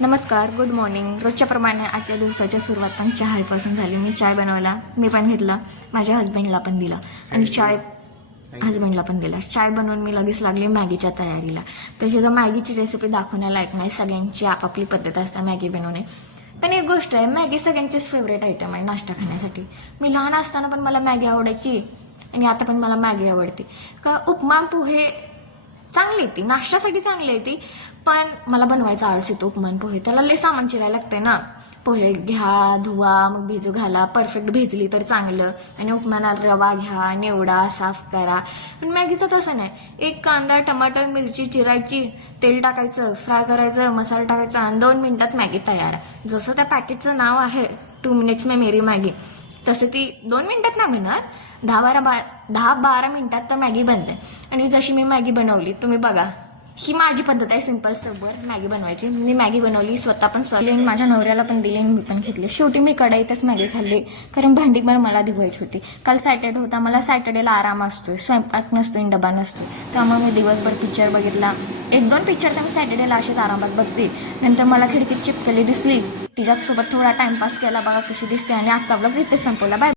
नमस्कार, good morning. रोजच्याप्रमाणे आजच्या दिवसाच्या सुरुवात पण चहापासून झाली. मी चाय बनवला, मी पण घेतला, माझ्या हस्बंडला पण दिला आणि चाय हस्बंडला पण दिला. चाय बनवून मी लगेच लागली मॅगीच्या तयारीला. तशी जर मॅगीची रेसिपी दाखवण्याला एक नाही, सगळ्यांची आपापली पद्धत असते मॅगी बनवणे. पण एक गोष्ट आहे, मॅगी सगळ्यांचीच फेवरेट आयटम आहे नाश्ता खाण्यासाठी. मी लहान असताना पण मला मॅगी आवडायची आणि आता पण मला मॅगी आवडते. का उपमा पोहे चांगली ती नाश्त्यासाठी चांगली आहे ती, पण मला बनवायचा आळस येतो. उपमा आणि पोहे त्याला लय सामान चिरायला लागतंय ना. पोहे घ्या, धुवा, मग भिजू घाला, परफेक्ट भिजली तर चांगलं. आणि उपमाला रवा घ्या, निवडा, साफ करा. पण मॅगीचं तसं नाही. एक कांदा, टमाटर, मिरची चिरायची, तेल टाकायचं, फ्राय करायचं, मसाला टाकायचा आणि 2 मिनिटात मॅगी तयार आहे. जसं त्या पॅकेटचं नाव आहे 2 मिनिट्स में मेरी मॅगी, तसे ती 2 मिनिटात नाही बनणार, 10-12 मिनिटात तर मॅगी बनते. आणि जशी मी मॅगी बनवली तुम्ही बघा, ही माझी पद्धत आहे सिंपल सबर मॅगी बनवायची. मी मॅगी बनवली, स्वतः पण सरली, माझ्या नवऱ्याला पण दिली आणि मी पण घेतली. शेवटी मी कढईतच मॅगी खाल्ली, कारण भांडी पण मला धुवायची होती. काल सॅटर्डे होता, मला सॅटर्डेला आराम असतोय, स्वयंपाक नसतोय, डबा नसतो. त्यामुळे मी दिवसभर पिक्चर बघितला. 1-2 पिक्चर तर मी सॅटर्डेला अशीच आरामात बघते. नंतर मला खिडकीत चिपकली दिसली, तिच्यासोबत थोडा टाइमपास केला, बघा कशी दिसते. आणि आजचा ब्लॉग इथेच संपवला. बाय.